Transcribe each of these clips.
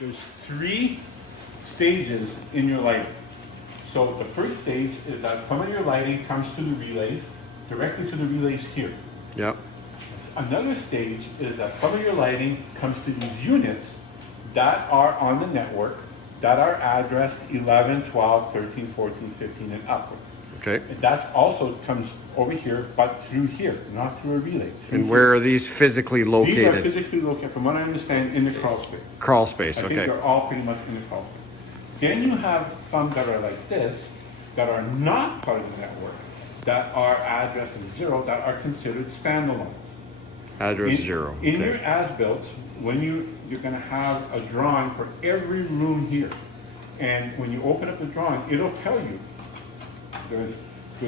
There's three stages in your lighting. So the first stage is that some of your lighting comes to the relays, directly to the relays here. Yep. Another stage is that some of your lighting comes to these units that are on the network that are addressed 11, 12, 13, 14, 15, and upwards. Okay. And that also comes over here, but through here, not through a relay. And where are these physically These are located? physically located, from what I understand, in the crawl space. Crawl space, I think okay. they're all pretty much in the crawl space. Then you have some that are like this, that are not part of the network, that are addressed as 0, that are considered standalone. Address In- 0. In Okay. your as-built, when you're gonna have a drawing for every room here. And when you open up the drawing, it'll tell you, there's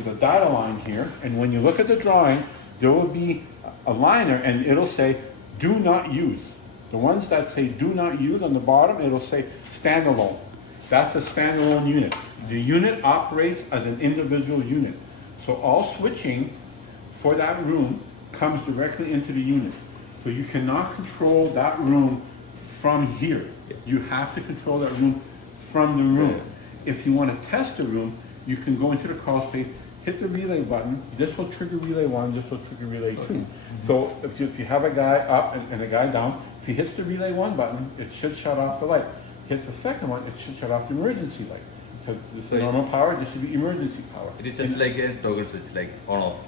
a data line here, and when you look at the drawing, there will be a liner and it'll say, do not use. The ones that say do not use on the bottom, it'll say standalone. That's a standalone unit. The unit operates as an individual unit. So all switching for that room comes directly into the unit. So you cannot control that room from here. You have to control that room from the room. If you want to test the room, you can go into the crawl space, hit the relay button. This will trigger relay 1, this will trigger relay 2. So if you have a guy up and a guy down, if he hits the relay 1 button, it should shut off the light. Hits the second one, it should shut off the emergency light. So this is normal power, this should be emergency power. It is just like a toggle switch, like on off.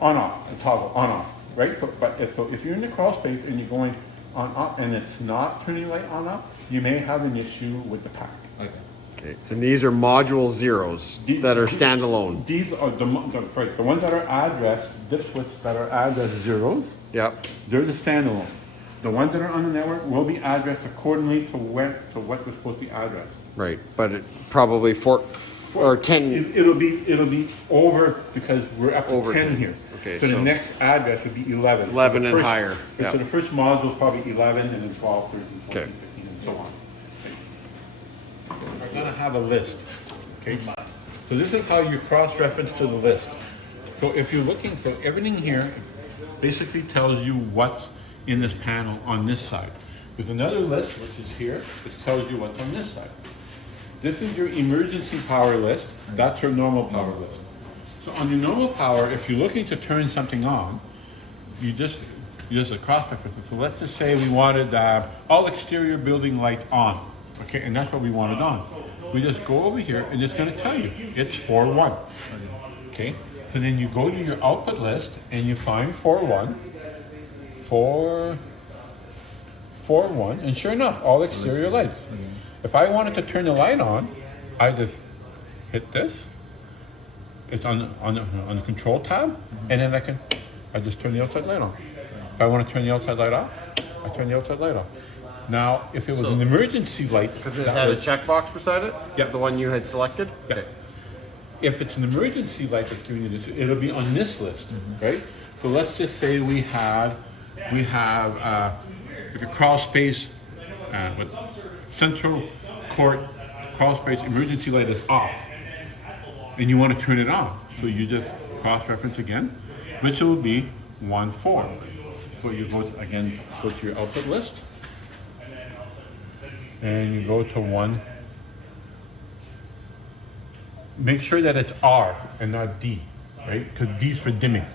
On off, a toggle, on off, right? So, so if you're in the crawl space and you're going on off and it's not turning light on off, you may have an issue with the pack. Okay. Okay. And these are module zeros that are standalone. These are the ones that are addressed, this switch that are addressed 0s, Yep. they're the standalone. The ones that are on the network will be addressed accordingly to what they're supposed to be addressed. Right. But it probably 4 or 10. It'll be over because we're up to Over 10 10. here. Okay, So the so- next address would be 11. 11 So the and higher, yeah. So the first module is probably 11 and then 12, 13, 14, Okay. 15, and so on. We're gonna have a list, okay? So this is how you cross-reference to the list. So if you're looking, so everything here basically tells you what's in this panel on this side. There's another list, which is here, which tells you what's on this side. This is your emergency power list. That's your normal power list. So on your normal power, if you're looking to turn something on, you just a cross-reference. So let's just say we wanted all exterior building lights on, okay, and that's what we wanted on. We just go over here and it's going to tell you it's 4-1, okay. So then you go to your output list and you find 4-1, 4-1, and sure enough, all exterior lights. If I wanted to turn the light on, I just hit this. It's on the control tab, and then I just turn the outside light on. If I want to turn the outside light off, I turn the outside light off. Now, if it was an emergency light, Because it had a checkbox beside it? Yep. The one you had selected? Yeah. If it's an emergency light that's giving you this, it'll be on this list, right? So let's just say we have like a crawl space with central court crawl space emergency light is off, and you want to turn it on. So you just cross-reference again, which will be 1-4. So you go to your output list, and you go to 1. Make sure that it's R and not D, right? Because D's for dimming.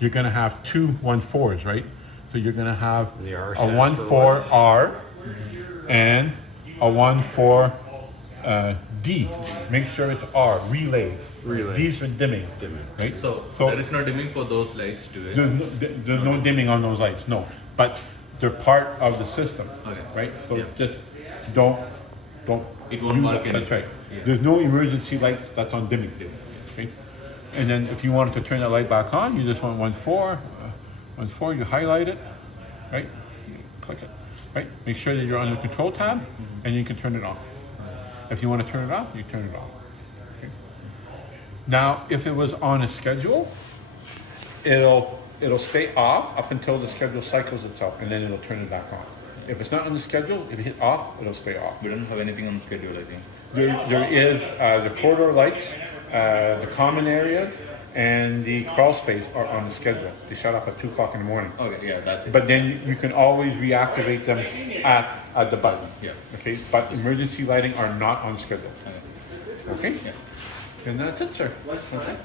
You're gonna have two 1-4s, right? So you're gonna have The R a stands 1-4 R and a 1-4 D. Make sure it's R, relay. Relay. D's for dimming, right? So there is no dimming for those lights to it. There's no dimming on those lights, no. But they're part of the system, Okay. right? So Yeah. just don't. It won't use mark that. That's anything. right. Yeah. There's no emergency light that's on dimming. Okay? And then if you wanted to turn that light back on, you just want 1-4, 1-4. You highlight it, right? You click it, right? Make sure that you're on the control tab, and you can turn it on. If you want to turn it off, you turn it off. Okay? Now, if it was on a schedule, it'll stay off up until the schedule cycles itself, and then it'll turn it back on. If it's not on the schedule, if you hit off, it'll stay off. We don't have anything on the schedule, I think. There is the corridor lights, the common areas, and the crawl space are on the schedule. They shut off at 2 o'clock in the morning. Okay, yeah, that's it. But then you can always reactivate them at the button. Yeah. Okay, but emergency lighting are not on schedule. Okay. Okay? Yeah. And that's it, sir. Okay.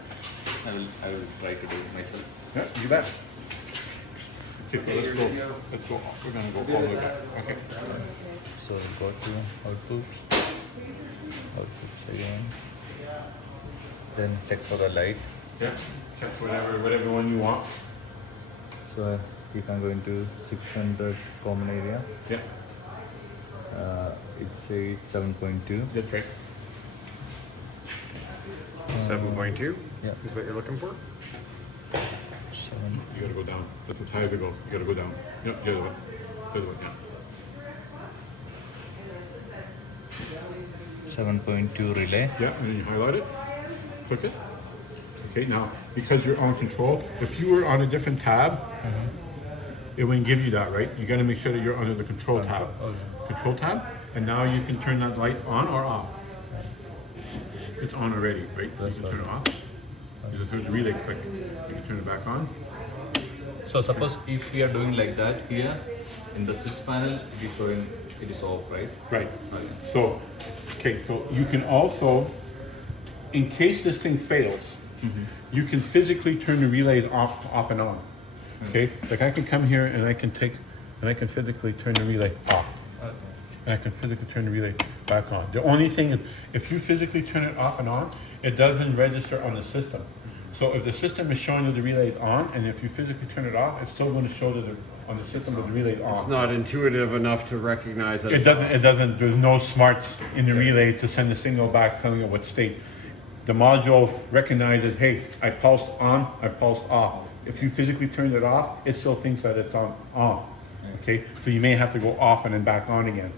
I will try to do it myself. Yeah, you bet. Okay, so let's go. Let's go. We're gonna go all the way back. Okay. So go to outputs again. Then check for the light. Yeah. Check whatever one you want. So if I'm going to 600 common area, Yeah. it says 7.2. That's right. 7.2 Yeah. is what you're looking for? 7. You gotta go down. That's as high as it goes. You gotta go down. Yep, the other way. The other way, yeah. 7.2 relay. Yeah, and then you highlight it, click it. Okay, now, because you're on control, if you were on a different tab, it wouldn't give you that, right? You gotta make sure that you're under the control tab. Control tab, and now you can turn that light on or off. It's on already, right? So you can turn it off. You just heard the relay click. You can turn it back on. So suppose if we are doing like that here, in the switch panel, it is showing it is off, right? Right. Okay. So, okay, so you can also, in case this thing fails, you can physically turn the relays off and on. Okay, like I can come here and I can physically turn the relay off, and I can physically turn the relay back on. The only thing is, if you physically turn it off and on, it doesn't register on the system. So if the system is showing that the relay is on, and if you physically turn it off, it's still going to show that on the system that the relay is on. It's not intuitive enough to recognize that. It doesn't, there's no smarts in the relay to send the signal back telling it what state. The module recognizes, hey, I pulsed on, I pulsed off. If you physically turned it off, it still thinks that it's on. Okay, so you may have to go off and then back on again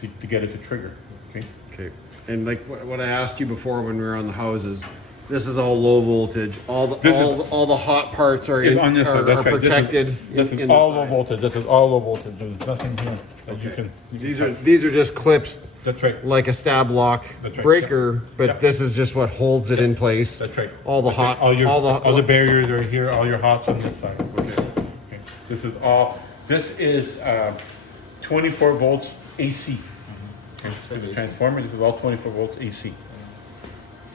to get it to trigger, okay? Okay. And like what I asked you before when we were on the houses, this is all low voltage. All the hot parts are It's on this side, that's right. protected. This is in all the low side. voltage, this is all low voltage, there's nothing here that you can. These are just clips That's right, like a stab lock That's right, breaker, yeah. but Yeah. this is just what holds it in place. that's right. All the That's right. hot, all the barriers are here, all your hots on this side, okay. Okay. This is all, this is 24 volts AC. Okay, so the transformer, this is all 24 volts AC.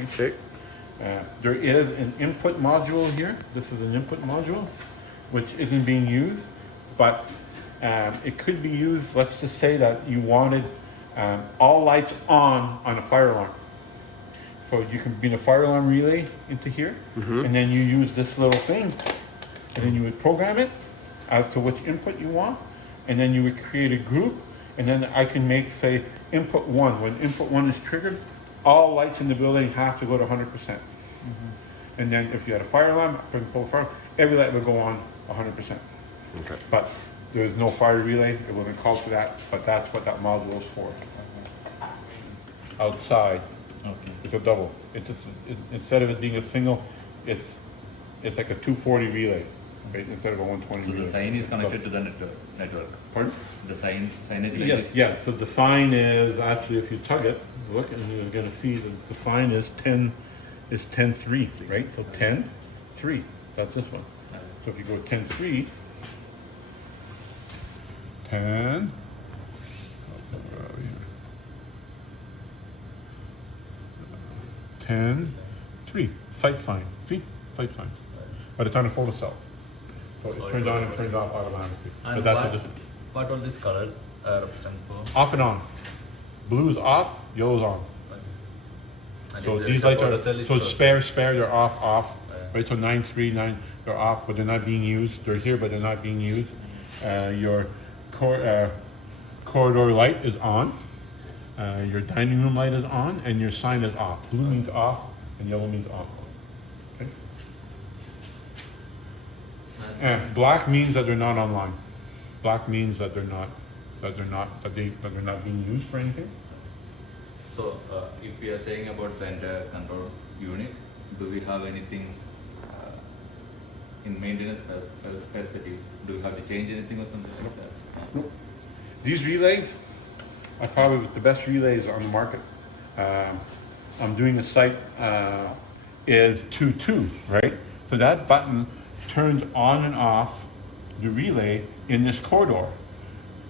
Okay. There is an input module here. This is an input module, which isn't being used, but it could be used. Let's just say that you wanted all lights on a fire alarm. So you can bring a fire alarm relay into here, and then you use this little thing, and then you would program it as to which input you want, and then you would create a group, and then I can make, say, input 1. When input 1 is triggered, all lights in the building have to go to 100%. And then if you had a fire alarm, every light would go on 100%. Okay. But there's no fire relay, it wasn't called for that, but that's what that module is for. Outside, it's a double. Instead of it being a single, it's like a 240 relay, right? Instead of a 120 So relay. the sign is connected to the network. Pardon? The signage like Yes, this. yeah, so the sign is actually, if you tug it, look, and you're gonna see that the sign is 10-3, right? So 10-3, that's this one. So if you go 10-3, 10, where are we here? 10-3, sight sign, see, sight sign. But it's on a photocell. So it turns on and turns off automatically. But And that's what, just what all this color represent for? off and on. Blue is off, yellow is on. And So if these there is lights a are, photocell, it so it's shows- spare, they're off, Yeah. right? So 9-3, 9, they're off, but they're not being used. They're here, but they're not being used. Your corridor light is on. Your dining room light is on, and your sign is off. Blue means off, and yellow means off. Okay? And black means that they're not online. Black means that they're not being used for anything. So if we are saying about the entire control unit, do we have anything in maintenance perspective? Do we have to change anything or something like that? No. These relays are probably the best relays on the market. I'm doing a site is 2-2, right? So that button turns on and off the relay in this corridor.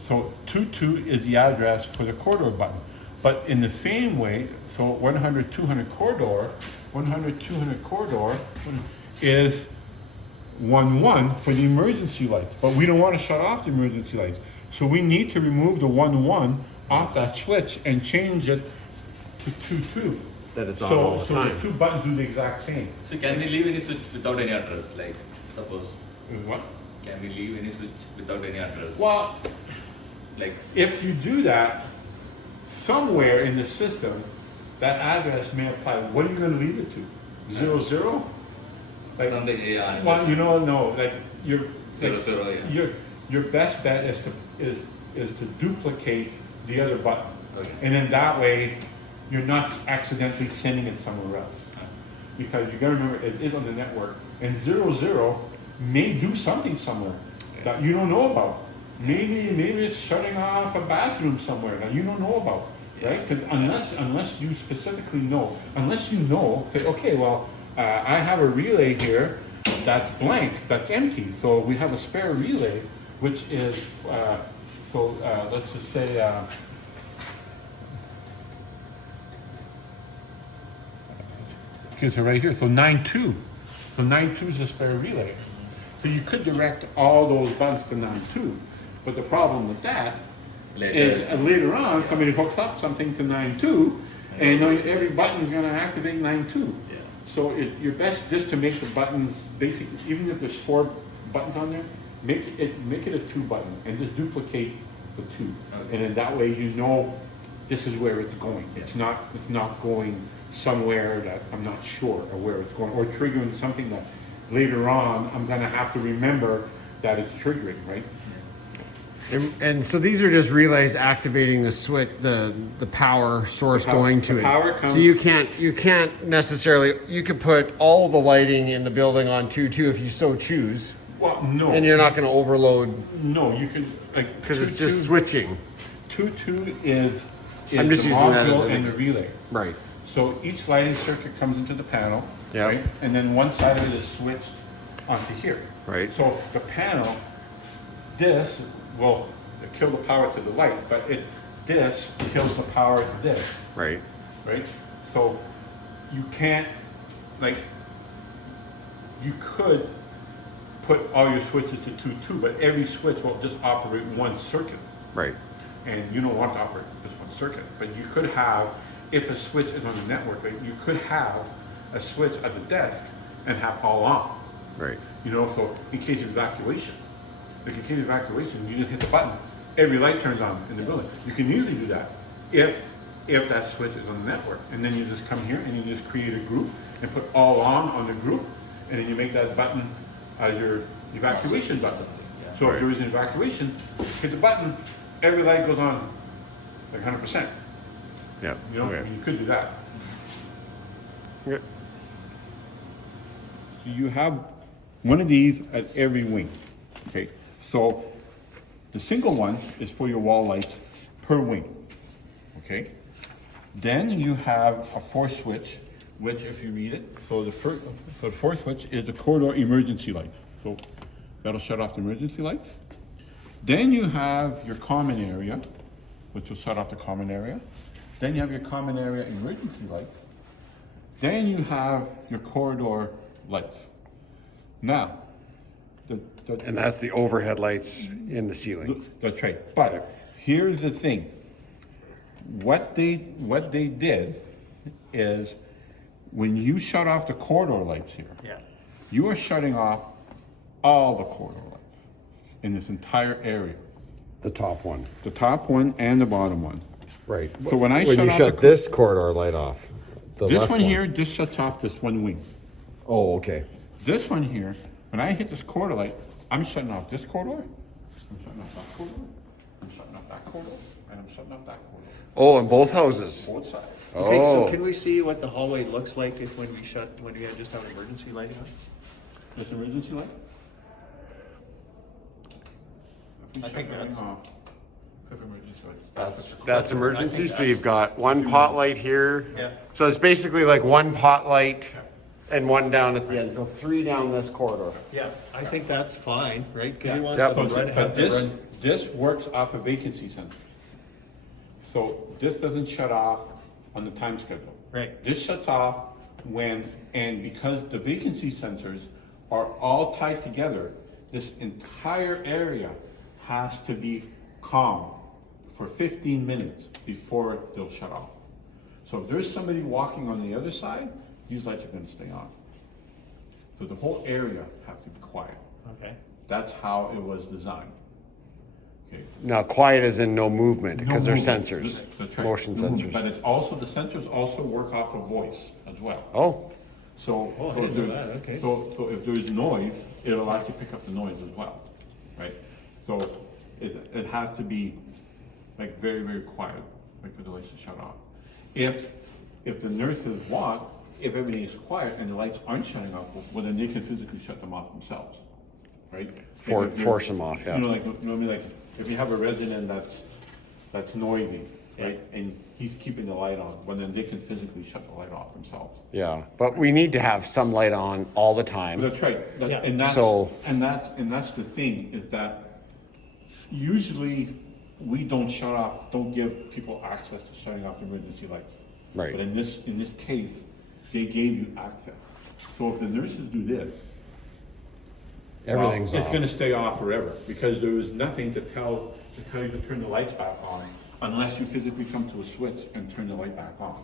So 22 is the address for the corridor button. But in the same way, so 100, 200 corridor, 100, 200 corridor is 1-1 for the emergency lights. But we don't want to shut off the emergency lights. So we need to remove the 1-1 off that switch and change it to 2-2. That it's on all the So time. the two buttons do the exact same. So can we leave any switch without any address? Like suppose, Is what? can we leave any switch without any address? Well, Like if you do that, somewhere in the system, that address may apply. What are you going to leave it to? 00? Like, something, yeah. well, you know, no, like your 00, yeah. your best bet is to duplicate the other button, Okay. and then that way you're not accidentally sending it somewhere else. Because you got to remember, it is on the network, and 00 may do something somewhere that you don't know about. Maybe it's shutting off a bathroom somewhere that you don't know about, right? Because unless you specifically know, say, okay, well, I have a relay here that's blank, that's empty. So we have a spare relay, which is let's just say. Okay, so right here, so 9-2. So 9-2 is a spare relay. So you could direct all those buttons to 9-2. But the problem with that is later on, somebody hooks up something to 9-2, and every button is going to activate 9-2. Yeah. So you're best just to make the buttons basically, even if there's 4 buttons on there, make it a 2 button and just duplicate the 2. Okay. And then that way you know this is where it's going. Yeah. It's not going somewhere that I'm not sure of where it's going, or triggering something that later on I'm gonna have to remember that it's triggering, right? And so these are just relays activating the switch, the power source going to the it. power comes- So you can't necessarily, you could put all the lighting in the building on 2-2 if you so choose, Well, no. and you're not going to overload No, you can, like. because it's just 2-2 switching. 2-2 is I'm just the using that as module an and the relay. Right. So each lighting circuit comes into the panel, Yeah. right? And then one side of it is switched onto here. Right. So the panel, this will kill the power to the light, but this kills the power to this, Right. right? So you can't, like, you could put all your switches to 2-2, but every switch will just operate one circuit. Right. And you don't want to operate just one circuit, but you could have, if a switch is on the network, right, you could have a switch at the desk and have all on. Right. You know, so in case of evacuation, like in case of evacuation, you just hit the button, every light turns on in the building. You can usually do that if that switch is on the network, and then you just come here and you just create a group and put all on the group, and then you make that button as your evacuation button. So if there is an evacuation, hit the button, every light goes on like 100%. Yeah. You know, I mean, you could do that. Okay. So you have one of these at every wing. Okay, so the single one is for your wall lights per wing. Okay, then you have a fourth switch, which if you read it, so the fourth switch is the corridor emergency light. So that'll shut off the emergency lights. Then you have your common area, which will shut off the common area. Then you have your common area emergency light. Then you have your corridor lights. Now, And that's the overhead lights in the ceiling. that's right. But here's the thing. What they did is when you shut off the corridor lights here, you are shutting off all the corridor lights in this entire area. The top one. The top one and the bottom one. Right. So when I you shut off shut the- this corridor light off, the This left one here just shuts off this one wing. Oh, okay. This one here, when I hit this corridor light, I'm shutting off this corridor, I'm shutting off that corridor, I'm shutting off that corridor, and I'm shutting off that corridor. Oh, in both houses. Both sides. Okay, so Oh. can we see what the hallway looks like if when we just have emergency lighting on? This emergency light? If we I shut think everything that's- off, flip emergency light. That's emergency, so you've got one pot light here. Yeah. So it's basically like one pot light and one down at the end, so 3 down this corridor. Yeah, I think that's fine, right? Cause you want Yep. the So, run, but have the this, run. this works off a vacancy center. So this doesn't shut off on the time schedule. Right. This shuts off when, and because the vacancy centers are all tied together, this entire area has to be calm for 15 minutes before they'll shut off. So if there's somebody walking on the other side, these lights are gonna stay on. So the whole area has to be quiet. Okay. That's how it was designed. Okay. Now, quiet is in no movement, because No they're movement. sensors, That's right. motion No movement. sensors. But it's also, the sensors also work off of voice as well. Oh, So, Oh, I so if didn't know there- that, okay. so if there's noise, it'll actually pick up the noise as well, right? So it has to be like very, very quiet, like for the lights to shut off. If the nurses want, if everything is quiet and the lights aren't shutting off, well, then they can physically shut them off themselves, right? If you're- force them off, yeah. You know, like, you know what I mean, like, if you have a resident that's noisy, right, and he's keeping the light on, well, then they can physically shut the light off themselves. Yeah, but we need to have some light on all the time. That's right. Yeah. And that's, So- and that's the thing, is that usually we don't shut off, don't give people access to shutting off emergency lights. Right. But in this case, they gave you access. So if the nurses do this, well, Everything's it's off. gonna stay off forever, because there is nothing to tell you to turn the lights back on, unless you physically come to a switch and turn the light back on.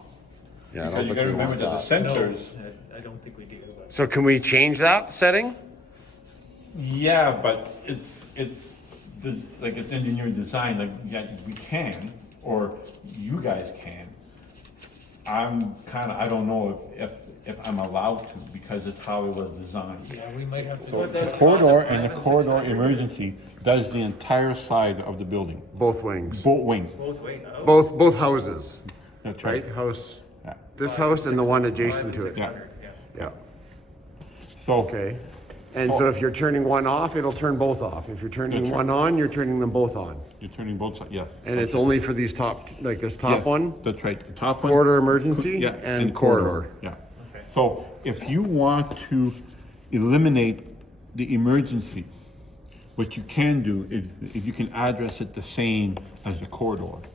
Yeah, I don't Because you think gotta we want remember that that. the sensors. No, I don't think we do, but. So can we change that setting? Yeah, but like it's engineering design, like, yeah, we can, or you guys can. I don't know if I'm allowed to, because it's how it was designed. Yeah, we might have to. So But the that's corridor fine. and the corridor emergency does the entire side of the building, Both wings. both wings, Both ways. Oh, Both houses, that's right? right. House, Yeah. this house and the one adjacent to it. Yeah. yeah. Yeah, So. okay. And so if you're turning one off, it'll turn both off. If you're turning That's right. one on, you're turning them both on. You're turning both sides, yes. And it's only for these top, like this top Yes, one? That's right, the top one. Corridor emergency Yeah, and corridor. Yeah. Okay. So if you want to eliminate the emergency, what you can do is, if you can address it the same as the corridor.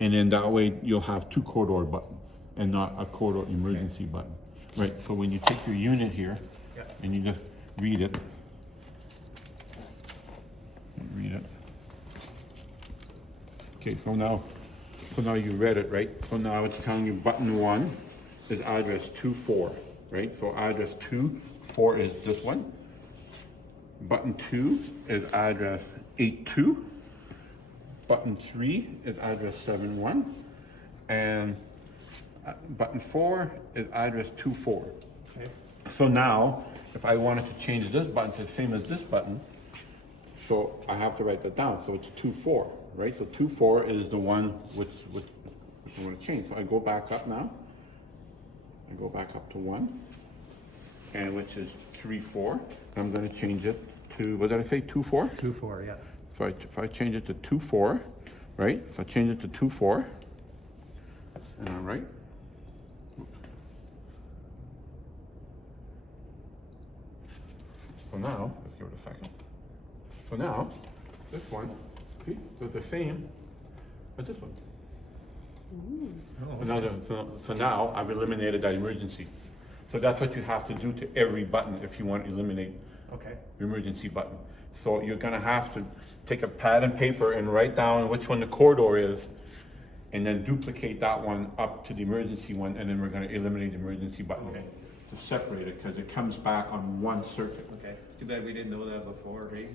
And then that way you'll have 2 corridor buttons and not a corridor emergency button. Right, so when you take your unit here and you just read it. Read it. Okay, so now you read it, right? So now it's telling you button 1 is address 24, right? So address 24 is this one. Button 2 is address 82. Button 3 is address 71. And button 4 is address 24. Okay. So now, if I wanted to change this button to the same as this button, so I have to write that down. So it's 24, right? So 24 is the one which I want to change. So I go back up now. I go back up to 1, and which is 3-4. I'm going to change it to, what did I say, 2-4? 2-4, yeah. So if I change it to 2-4, right? So I change it to 2-4, and I'm right. So now, let's give it a second. So now, this one, see, so it's the same as this one. So now I've eliminated that emergency. So that's what you have to do to every button if you want to eliminate Okay. emergency button. So you're gonna have to take a pad and paper and write down which one the corridor is, and then duplicate that one up to the emergency one, and then we're gonna eliminate the emergency button Okay. to separate it, because it comes back on one circuit. Okay. It's too bad we didn't know that before, right?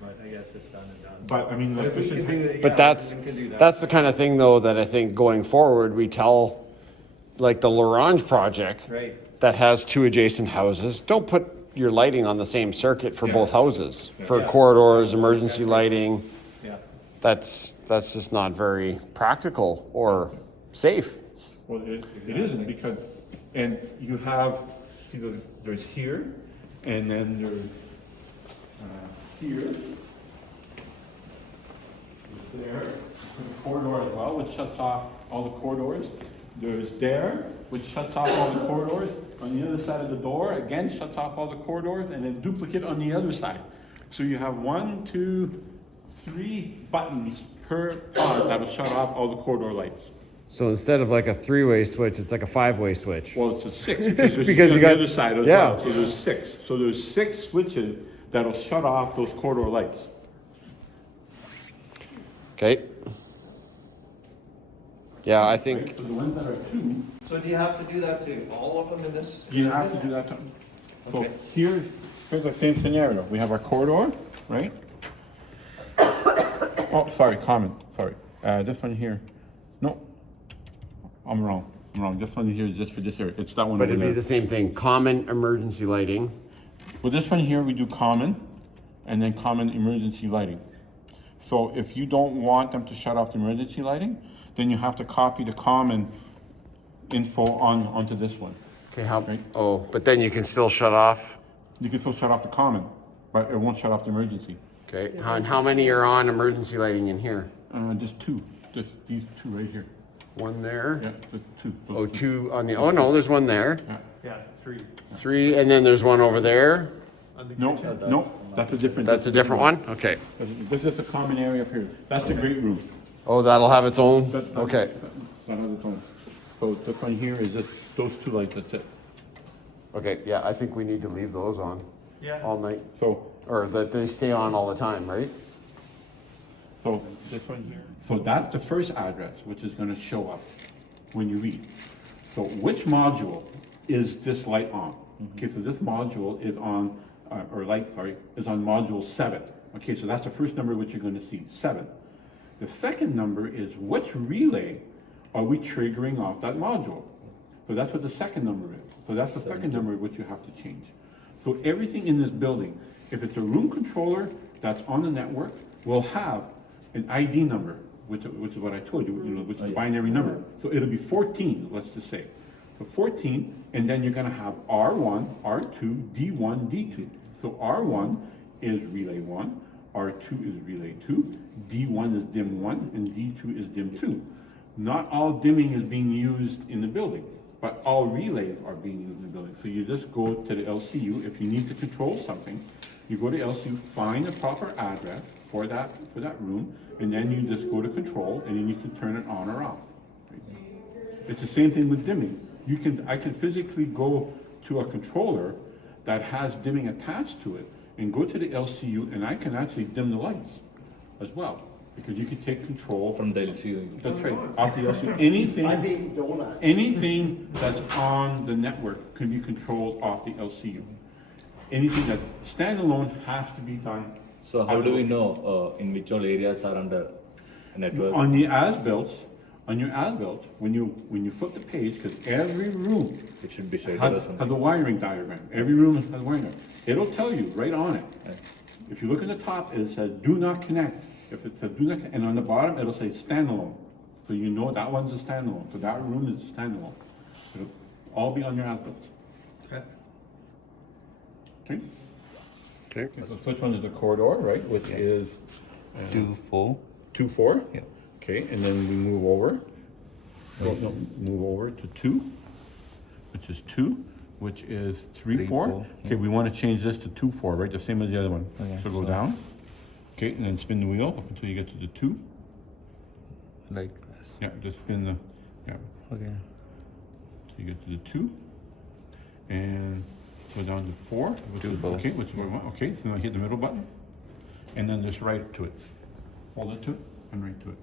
But I guess it's done and done. But I mean, But like, if we can do that, yeah, But that's, we can do that. that's the kind of thing though that I think going forward, we tell, like the Lorange project Right. that has 2 adjacent houses, don't put your lighting on the same circuit for Yeah. both houses. For Yeah. corridors, emergency lighting, Yeah. that's just not very practical or safe. well, it isn't, because, and you have, see, there's here, and then there's here. There's there, the corridor as well, which shuts off all the corridors. There's there, which shuts off all the corridors, on the other side of the door, again, shuts off all the corridors, and then duplicate on the other side. So you have 1, 2, 3 buttons per pod that will shut off all the corridor lights. So instead of like a 3-way switch, it's like a 5-way switch. Well, it's a 6 because there's Because on you the got- other side as yeah. well. So there's 6. So there's 6 switches that'll shut off those corridor lights. Okay. Yeah, I Right? think, So the ones that are 2, So do you have to do that to all of them in this? you have to do that. So Okay. here's the same scenario. We have our corridor, right? Oh, sorry, common, sorry. This one here, no, I'm wrong. This one here is just for this area. It's that one but over it'd be there. the same thing, common emergency lighting. Well, this one here, we do common, and then common emergency lighting. So if you don't want them to shut off the emergency lighting, then you have to copy the common info onto this one. Okay, how, Right. oh, but then you can still shut off. You can still shut off the common, but it won't shut off the emergency. Okay, and how many are on emergency lighting in here? Just 2, just these 2 right here. One there? Yeah, just 2. Oh, 2 on the, oh no, there's one there. Yeah, 3. 3, and then there's one over there. On the No, kitchen. no, that's a different. That's a different one? Okay. This is the common area up here. That's the great room. Oh, that'll have its own? That- Okay. That has its own. So this one here is just those 2 lights, that's it. Okay, yeah, I think we need to leave those on Yeah. all night, So, or that they stay on all the time, right? so this one here. So that's the first address, which is gonna show up when you read. So which module is this light on? Okay, so this module is on, is on module 7. Okay, so that's the first number which you're gonna see, 7. The second number is which relay are we triggering off that module? So that's what the second number is. So that's the second number which you have to change. So everything in this building, if it's a room controller that's on the network, will have an ID number, which is what I told you, which is a binary number. So it'll be 14, let's just say. So 14, and then you're gonna have R1, R2, D1, D2. So R1 is relay 1, R2 is relay 2, D1 is dim 1, and D2 is dim 2. Not all dimming is being used in the building, but all relays are being used in the building. So you just go to the LCU, if you need to control something, you go to LCU, find the proper address for that room, and then you just go to control, and then you can turn it on or off. It's the same thing with dimming. I can physically go to a controller that has dimming attached to it, and go to the LCU, and I can actually dim the lights as well, because you can take control From the LCU. That's right, off the LCU. Anything. I'm eating donuts. Anything that's on the network can be controlled off the LCU. Anything that's standalone has to be done. So how do we know in which all areas are under a network? On the as-built, when you flip the page, because every room It should be shaded or has a something. wiring diagram. Every room has a wiring diagram. It'll tell you right on it. Right. If you look at the top, it says do not connect. If it says do not, and on the bottom, it'll say standalone. So you know that one's a standalone. So that room is a standalone. It'll all be on your as-built. Okay. Okay? Okay. So which one is the corridor, right, which is 2, 4. 2, 4? Yeah. Okay, and then we move over. Move over to 2, which is 2, which is 3, 3, 4. 4, Okay, we want to change this to 2, 4, right, the same as the other one. Okay, So go so- down. Okay, and then spin the wheel up until you get to the 2. Like this. Yeah, just spin the, yeah, Okay. till you get to the 2. And go down to 4, which Two, is, four. okay, which is what we want. Okay, so now hit the middle button. And then just right to it. Hold it to it and right to it.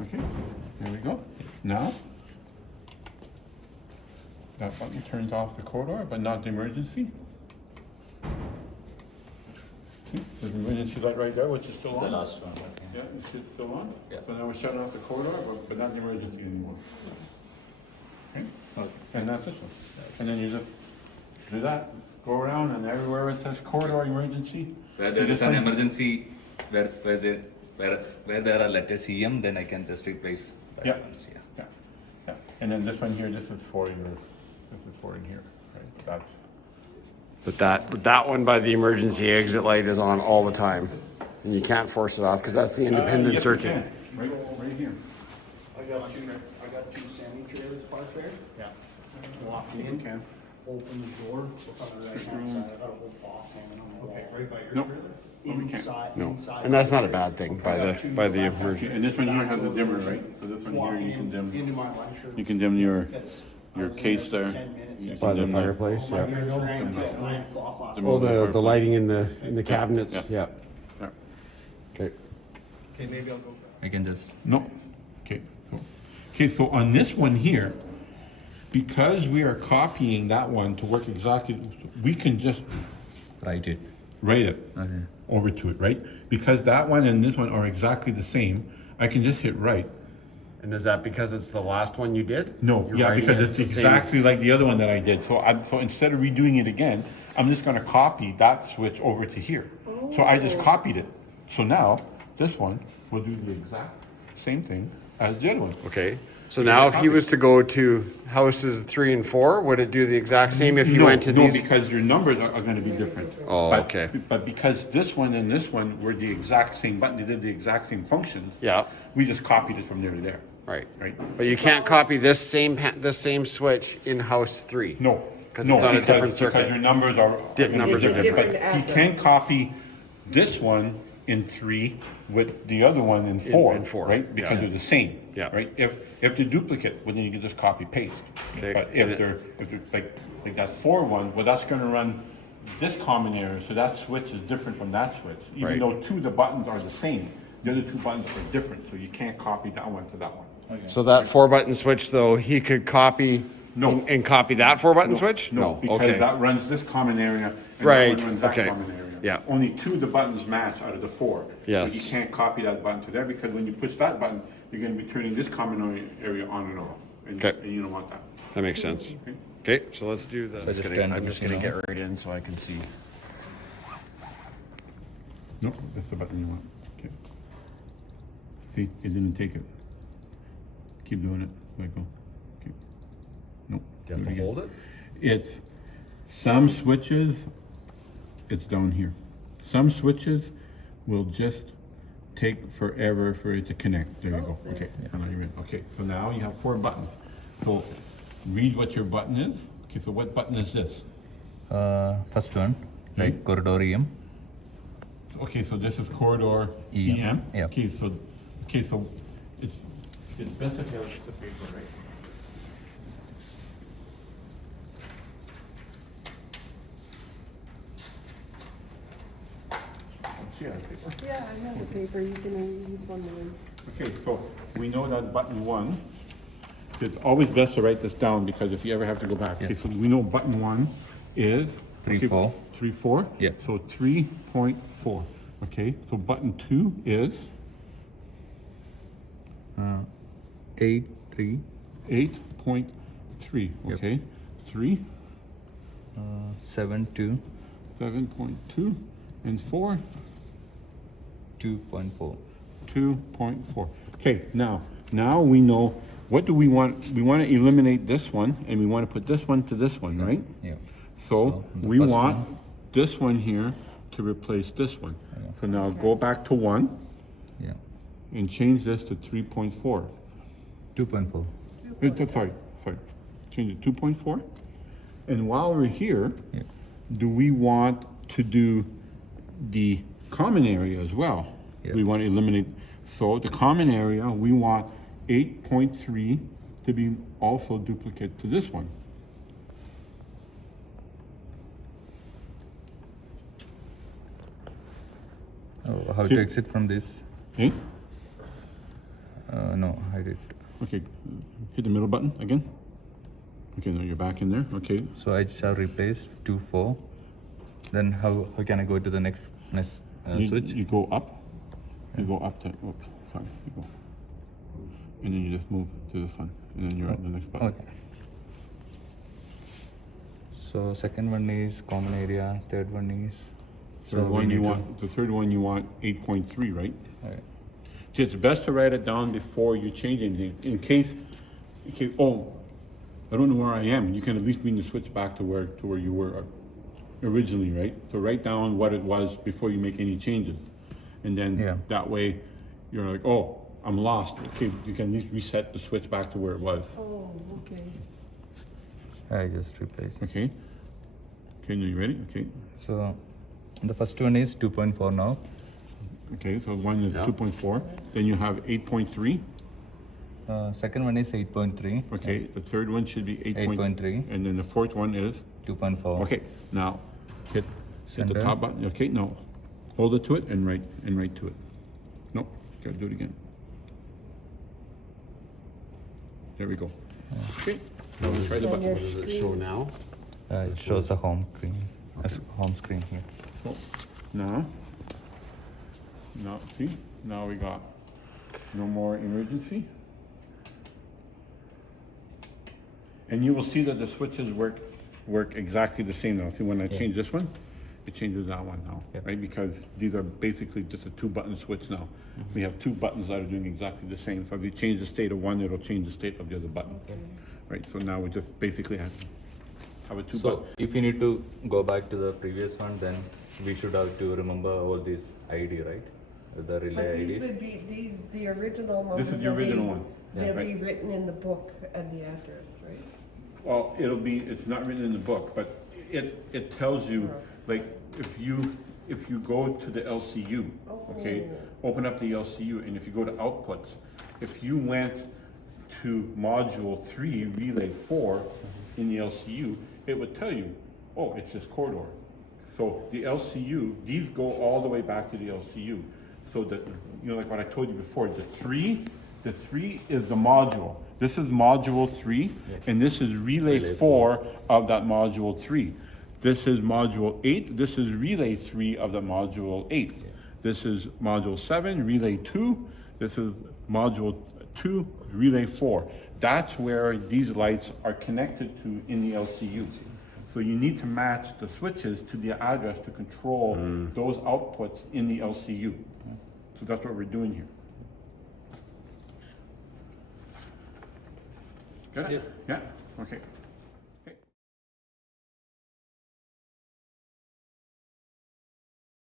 Okay, there we go. Now, that button turns off the corridor, but not the emergency. See, there's the emergency light right there, which is still on. The last one. Yeah, it's still on. Yeah. So now we're shutting off the corridor, but not the emergency anymore. Okay, and that's this one. And then you just do that, go around, and everywhere it says corridor emergency. Where you there is just an find- emergency, where there are letters EM, then I can just replace that Yeah. ones, yeah. Yeah, yeah. And then this one here, this is for in here, right? That's, But that one by the emergency exit light is on all the time. And you can't force it off because that's the independent yes, you circuit. can. Right here. I got two semi trailers parked there. Yeah. open the door, look on the right hand side, I got a whole box hanging on the wall. Okay, right by your Nope. trailer? Inside, No, inside. and that's not a bad thing by I got the two by the left. immersion. And this one here has a dimmer, right? So this one Walk here, you in, can dim, into my lunch room. you can dim your Because I your was in case there for there. 10 minutes. You and By can the dim fireplace, My yeah. ears rang until 9 o'clock last Oh, night. the lighting in the cabinets, Yeah. yeah. Yeah. Okay. Okay, maybe I'll go. I can just No. Okay, so on this one here, because we are copying that one to work exactly, we can just write it. write it Okay. over to it, right? Because that one and this one are exactly the same, I can just hit write. And is that because it's the last one you did? No, You're yeah, writing because it it's the same- exactly like the other one that I did. So instead of redoing it again, I'm just gonna copy that switch over to here. So I just copied it. So now, this one will do the exact same thing as the other one. Okay, so now if he was to go to houses 3 and 4, would it do the exact same if he went to these? No, because your numbers are gonna be different. Oh, But- okay. But because this one and this one were the exact same button, they did the exact same functions. Yeah, We just copied it from there to there, right. right? But you can't copy this same switch in house 3. No. 'Cause no, it's on a because- different circuit. Because your numbers are. Numbers are different. But he can copy this one in 3 with the other one in 4. in 4, Right? Because yeah. they're the same. Yeah. Right? If they're duplicate, well, then you can just copy paste. Okay. But if they're like that 4 one, well, that's gonna run this common area, so that switch is different from that switch. Right. Even though 2 of the buttons are the same, the other 2 buttons are different, so you can't copy that one to that one. So that 4-button switch, though, he could copy No. and copy that 4-button switch? No, because okay. that runs this common area, and Right, that one runs that okay. common area. Yeah. Only 2 of the buttons match out of the 4. Yes. But you can't copy that button to there, because when you push that button, you're gonna be turning this common area on and off. And Okay. and you don't want that. That makes sense. Okay? Okay, so let's do the. just turn the I'm just machine gonna on. get right in so I can see. No, that's the button you want. Okay. See, it didn't take it. Keep doing it, let go. Okay. Nope. Do you have to hold it? It's, some switches, it's down here. Some switches will just take forever for it to connect. There you go. Okay, so now you're in. Okay, so now you have 4 buttons. So read what your button is. Okay, so what button is this? First one, like corridor EM. Okay, so this is corridor EM. EM? Yeah. Okay, so it's best if you have the paper, right? See that paper? Yeah, I have the paper, you can use one more. Okay, so we know that button 1, it's always best to write this down, because if you ever have to go back. Okay, so we know button 1 is? 3-4. 3-4? Yeah. So 3.4, okay? So button 2 is? 8-3. 8.3, okay? 3, 7-2. 7.2, and 4, 2.4. 2.4. Okay, now we know, what do we want? We want to eliminate this one, and we want to put this one to this one, right? Yeah. So the we first want one. this one here to replace this one. Yeah. So now go back to 1 Yeah. and change this to 3.4. 2.4. Sorry, change it to 2.4. And while we're here, Yeah. do we want to do the common area as well? Yeah. We want to eliminate, so the common area, we want 8.3 to be also duplicate to this one. Oh, how See- to exit from this? Okay? No, hide it. Okay, hit the middle button again. Okay, now you're back in there, okay. So I just have replaced 2-4. Then how can I go to the next switch? You go up, you go up to, oops, sorry, you go. And then you just move to this one, and then you're at the next button. Okay. So second one is common area. Third one is. Third we one you need to- want, the third one you want 8.3, right? Alright. See, it's best to write it down before you change anything, in case, oh, I don't know where I am, you can at least bring the switch back to where you were originally, right? So write down what it was before you make any changes. And then Yeah. that way, you're like, oh, I'm lost. Okay, you can at least reset the switch back to where it was. Oh, okay. I just replaced. Okay. Okay, now you ready? Okay. So the first one is 2.4 now. Okay, so one is 2.4. Then you have 8.3. Second one is 8.3. Okay, the third one should be 8.3. And then the fourth one is 2.4. okay. Now hit the Center. top button. Okay, no, hold it to it and write to it. No, gotta do it again. There we go. Okay. Now let's try the button. What does it show now? It shows the home screen. Home screen here. So now, see, now we got no more emergency. And you will see that the switches work exactly the same now. See, when I change this one, it changes that one now, Yep. right? Because these are basically just a 2-button switch now. We have 2 buttons that are doing exactly the same. So if you change the state of one, it'll change the state of the other button, right? So now we just basically have a 2 So button. if you need to go back to the previous one, then we should have to remember all these ID, right? The relay But these IDs. would be, the original numbers. This is the will be- original one. They'll Yeah. be written in the book and the address, right? Well, it's not written in the book, but it tells you, like, if you go to the LCU, okay, open up the LCU, and if you go to outputs, if you went to module 3, relay 4 in the LCU, it would tell you, oh, it's this corridor. So the LCU, these go all the way back to the LCU. So that, like what I told you before, the 3 is the module. This is module 3, and this is relay 4 of that module 3. This is module 8, this is relay 3 of the module 8. This is module 7, relay 2, this is module 2, relay 4. That's where these lights are connected to in the LCU. So you need to match the switches to the address to control those outputs in the LCU. So that's what we're doing here. Got it? Yeah? Okay.